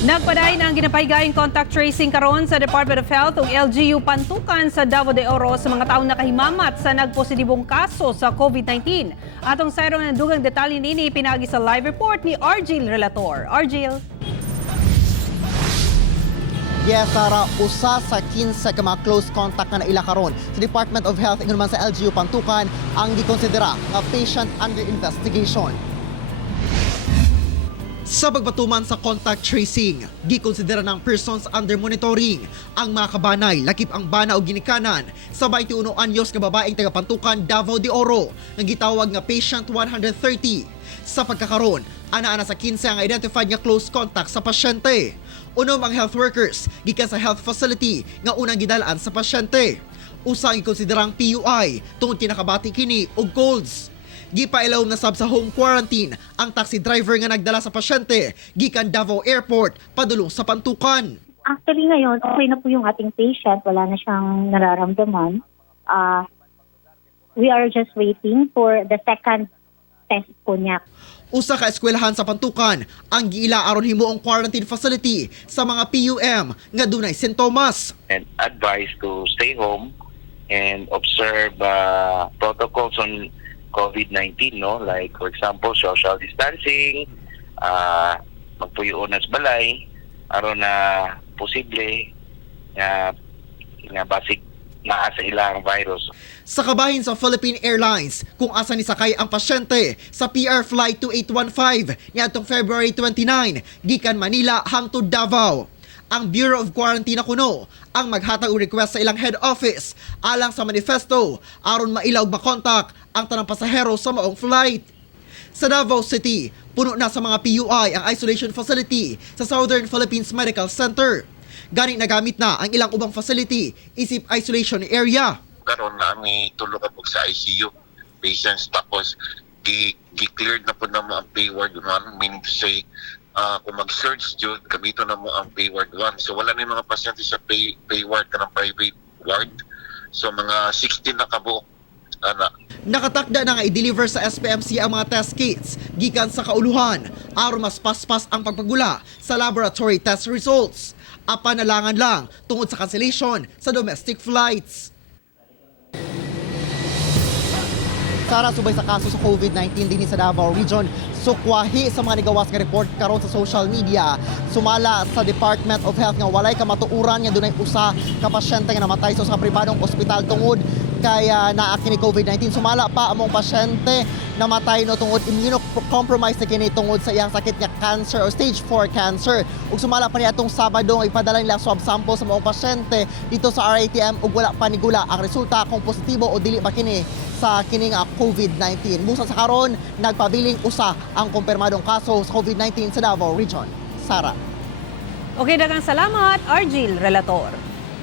Nagpadayon ang ginapahigayong contact tracing karon sa Department of Health ug LGU Pantukan sa Davao de Oro sa mga taong nakahimamat sa nagpositibong kaso sa COVID-19. Atong sayro ng dugang detalye nini pinagi sa live report ni Argil Relator. Argil. Yes, Sara, usa sa 15 ka mga close contact na naila karon sa Department of Health ingon man sa LGU Pantukan ang gikonsidera nga patient under investigation. Sa pagbatuman sa contact tracing, gikonsidera ng persons under monitoring ang mga kabanay lakip ang bana o ginikanan sa 21 anyos nga babaeng taga Pantukan, Davao de Oro nga gitawag nga patient 130. Sa pagkakaron, ana-ana sa 15 ang identified nga close contact sa pasyente. Unom ang health workers gikan sa health facility nga unang gidalaan sa pasyente. Usa ang gikonsiderang PUI tungod kinakabati kini og colds. Gipailaw na sab sa home quarantine ang taxi driver nga nagdala sa pasyente gikan Davao Airport padulong sa Pantukan. Actually ngayon, okay na po yung ating patient. Wala na siyang nararamdaman. We are just waiting for the second test po niya. Usa ka eskwelahan sa Pantukan ang giila aron himuong quarantine facility sa mga PUM nga dunay sintomas. And advised to stay home and observe protocols on COVID-19, no? Like, for example, social distancing, magpuyoon sa balay, aron na posible nga basig naa sa ilang virus. Sa kabahin sa Philippine Airlines, kung asa ni sakay ang pasyente sa PR Flight 2815 niadtong February 29, gikan Manila hangtod Davao. Ang Bureau of Quarantine kuno ang maghatag og request sa ilang head office alang sa manifesto aron mailaw og makontak ang tanang pasahero sa maong flight. Sa Davao City, puno na sa mga PUI ang isolation facility sa Southern Philippines Medical Center. Gani nagamit na ang ilang ubang facility isip isolation area. Karon na mi tulo ka sa ICU patients tapos gi-cleared na po na mo ang pay ward 1, meaning to say kung mag-search yun, gamito na mo ang pay ward 1. So wala na yung mga pasyente sa pay ward ka ng private ward. So mga 16 na kabuok. Nakatakda na nga i-deliver sa SPMC ang mga test kits gikan sa kauluhan aron mas paspas ang pagpagula sa laboratory test results. Apanalangan lang tungod sa cancellation sa domestic flights. Sara, subay sa kaso sa COVID-19 din sa Davao Region, sukwahi sa mga nigawas nga report karon sa social media. Sumala sa Department of Health nga walay kamatuuran nga dunay usa ka pasyente nga namatay sa pribadong ospital tungod kaya naa kini COVID-19. Sumala pa among pasyente namatay no tungod immunocompromised na kini tungod sa iyang sakit nga cancer o stage 4 cancer. Ug sumala pa niya atong Sabado nga ipadala nila swab sample sa mga pasyente dito sa RATM ug wala pa nigula ang resulta kung positibo o dili ba kini sa kining COVID-19. Busa sa karon, nagpabiling usa ang kumpirmadong kaso sa COVID-19 sa Davao Region. Sara. Okay, daghang salamat, Argil Relator.